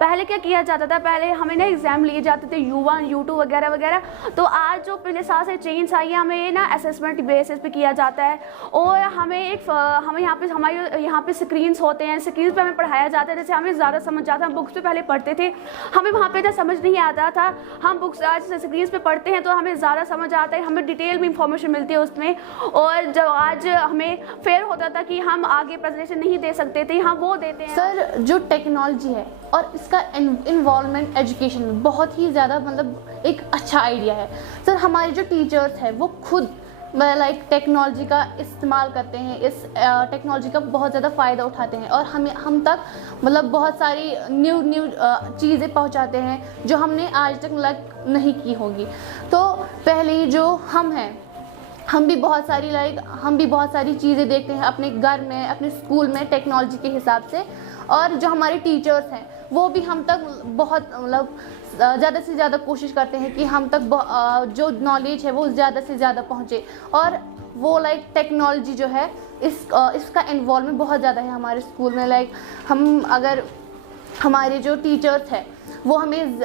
पहले क्या किया जाता था, पहले हमें ना एग्ज़ाम लिए जाते थे U1 U2 वगैरह वगैरह। तो आज जो पिछले साल से चेंज आई है, हमें ना असेसमेंट बेसिस पे किया जाता है और हमें हमारे यहाँ पे स्क्रीन्स होते हैं, स्क्रीन पे हमें पढ़ाया जाता है, जैसे हमें ज़्यादा समझ आता है। हम बुक्स पे पहले पढ़ते थे, हमें वहाँ पे इतना समझ नहीं आता था। हम बुक्स आज स्क्रीन पे पढ़ते हैं तो हमें ज़्यादा समझ आता है, हमें डिटेल में इंफॉर्मेशन मिलती है उसमें। और जब आज हमें फेयर होता था कि हम आगे प्रेजेंटेशन नहीं दे सकते थे, हम वो देते हैं। सर, जो टेक्नोलॉजी है और इसका इन्वॉल्वमेंट एजुकेशन में बहुत ही ज़्यादा मतलब एक अच्छा आइडिया है। सर, हमारे जो टीचर्स हैं वो खुद टेक्नोलॉजी का इस्तेमाल करते हैं, इस टेक्नोलॉजी का बहुत ज़्यादा फ़ायदा उठाते हैं और हम तक मतलब बहुत सारी न्यू चीज़ें पहुंचाते हैं जो हमने आज तक नहीं की होगी। तो पहले जो हम हैं, हम भी बहुत सारी चीज़ें देखते हैं अपने घर में, अपने स्कूल में टेक्नोलॉजी के हिसाब से। और जो हमारे टीचर्स हैं वो भी हम तक बहुत मतलब ज़्यादा से ज़्यादा कोशिश करते हैं कि हम तक जो नॉलेज है वो ज़्यादा से ज़्यादा पहुँचे। और वो टेक्नोलॉजी जो है इसका इन्वॉल्वमेंट बहुत ज़्यादा है हमारे स्कूल में। हम अगर हमारे जो टीचर्स हैं वो हमें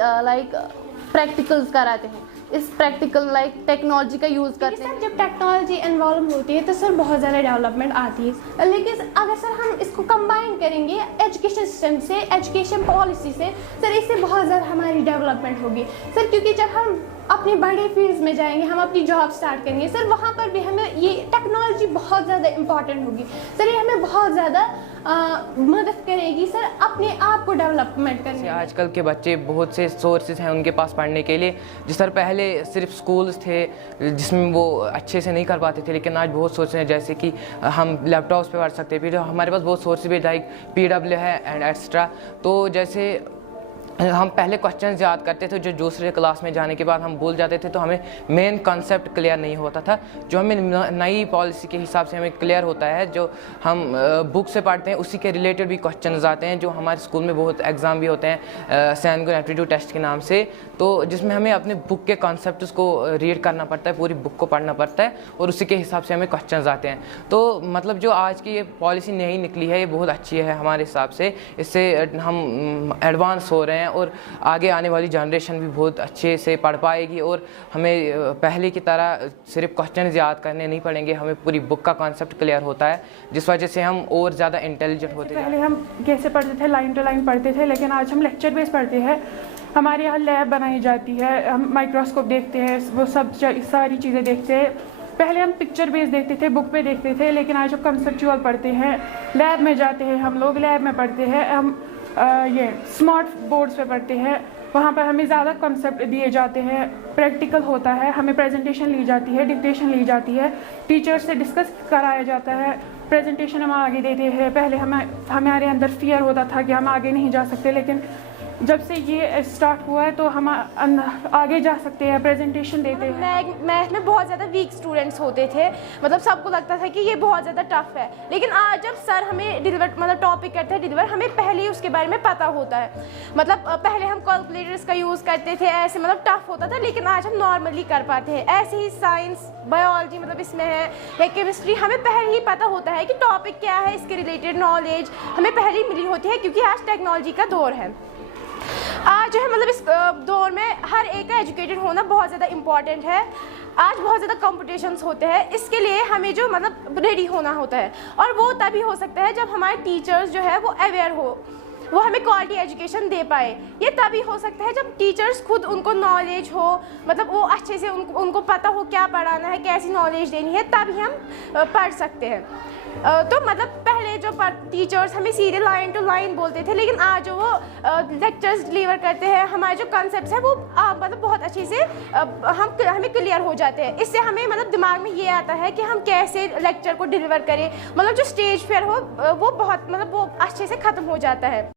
प्रैक्टिकल्स कराते हैं, इस प्रैक्टिकल टेक्नोलॉजी का यूज़ करते हैं। जब टेक्नोलॉजी इन्वॉल्व होती है तो सर बहुत ज़्यादा डेवलपमेंट आती है। लेकिन अगर सर हम इसको कंबाइन करेंगे एजुकेशन सिस्टम से, एजुकेशन पॉलिसी से, सर इससे बहुत ज़्यादा हमारी डेवलपमेंट होगी सर। क्योंकि जब हम अपने बड़े फील्ड्स में जाएंगे, हम अपनी जॉब स्टार्ट करेंगे सर, वहाँ पर भी हमें ये टेक्नोलॉजी बहुत ज़्यादा इम्पॉर्टेंट होगी सर। ये हमें बहुत ज़्यादा मदद करेगी सर अपने आप को डेवलपमेंट करने में। आजकल के बच्चे बहुत से सोर्सेज हैं उनके पास पढ़ने के लिए। जिस तरह पहले सिर्फ स्कूल्स थे जिसमें वो अच्छे से नहीं कर पाते थे, लेकिन आज बहुत सोर्सेज हैं, जैसे कि हम लैपटॉप्स पे पढ़ सकते हैं। फिर हमारे पास बहुत सोर्सेज भी लाइक PW है एंड एक्स्ट्रा। तो जैसे हम पहले क्वेश्चंस याद करते थे जो दूसरे क्लास में जाने के बाद हम भूल जाते थे, तो हमें मेन कॉन्सेप्ट क्लियर नहीं होता था। जो हमें नई पॉलिसी के हिसाब से हमें क्लियर होता है, जो हम बुक से पढ़ते हैं उसी के रिलेटेड भी क्वेश्चंस आते हैं। जो हमारे स्कूल में बहुत एग्ज़ाम भी होते हैं सैनगुन एप्टीट्यूड टेस्ट के नाम से, तो जिसमें हमें अपने बुक के कॉन्सेप्ट्स को रीड करना पड़ता है, पूरी बुक को पढ़ना पड़ता है और उसी के हिसाब से हमें क्वेश्चंस आते हैं। तो मतलब जो आज की ये पॉलिसी नई निकली है ये बहुत अच्छी है हमारे हिसाब से। इससे हम एडवांस हो रहे हैं और आगे आने वाली जनरेशन भी बहुत अच्छे से पढ़ पाएगी और हमें पहले की तरह सिर्फ क्वेश्चन याद करने नहीं पड़ेंगे, हमें पूरी बुक का कॉन्सेप्ट क्लियर होता है, जिस वजह से हम और ज़्यादा इंटेलिजेंट होते हैं। पहले हम कैसे पढ़ते थे, लाइन टू लाइन पढ़ते थे, लेकिन आज हम लेक्चर बेस पढ़ते हैं। हमारे यहाँ लैब बनाई जाती है, हम माइक्रोस्कोप देखते हैं, वो सब सारी चीज़ें देखते हैं। पहले हम पिक्चर बेस देखते थे, बुक पे देखते थे, लेकिन आज हम कंसेप्चुअल पढ़ते हैं, लैब में जाते हैं, हम लोग लैब में पढ़ते हैं। हम ये स्मार्ट बोर्ड्स पे पढ़ते हैं, वहाँ पर हमें ज़्यादा कॉन्सेप्ट दिए जाते हैं, प्रैक्टिकल होता है, हमें प्रेजेंटेशन ली जाती है, डिक्टेशन ली जाती है, टीचर से डिस्कस कराया जाता है, प्रेजेंटेशन हम आगे देते हैं। पहले हमारे अंदर फियर होता था कि हम आगे नहीं जा सकते, लेकिन जब से ये स्टार्ट हुआ है तो हम आगे जा सकते हैं, प्रेजेंटेशन देते हैं। मैथ में बहुत ज़्यादा वीक स्टूडेंट्स होते थे, मतलब सबको लगता था कि ये बहुत ज़्यादा टफ है। लेकिन आज जब सर हमें मतलब टॉपिक करते हैं डिलीवर, हमें पहले ही उसके बारे में पता होता है। मतलब पहले हम कैलकुलेटर्स का यूज़ करते थे, ऐसे मतलब टफ होता था, लेकिन आज हम नॉर्मली कर पाते हैं। ऐसे ही साइंस, बायोलॉजी मतलब इसमें है, या केमिस्ट्री, हमें पहले ही पता होता है कि टॉपिक क्या है, इसके रिलेटेड नॉलेज हमें पहले ही मिली होती है, क्योंकि आज टेक्नोलॉजी का दौर है। आज जो है मतलब इस दौर में हर एक का एजुकेटेड होना बहुत ज़्यादा इम्पॉर्टेंट है। आज बहुत ज़्यादा कॉम्पिटिशन्स होते हैं, इसके लिए हमें जो मतलब रेडी होना होता है, और वो तभी हो सकता है जब हमारे टीचर्स जो है वो अवेयर हो, वो हमें क्वालिटी एजुकेशन दे पाए। ये तभी हो सकता है जब टीचर्स खुद उनको नॉलेज हो, मतलब वो अच्छे से उनको पता हो क्या पढ़ाना है, कैसी नॉलेज देनी है, तभी हम पढ़ सकते हैं। तो मतलब पहले जो टीचर्स हमें सीधे लाइन टू लाइन बोलते थे, लेकिन आज जो वो लेक्चर्स डिलीवर करते हैं, हमारे जो कॉन्सेप्ट्स हैं वो मतलब बहुत अच्छे से हमें क्लियर हो जाते हैं। इससे हमें मतलब दिमाग में ये आता है कि हम कैसे लेक्चर को डिलीवर करें, मतलब जो स्टेज फेयर हो वो बहुत मतलब वो अच्छे से ख़त्म हो जाता है।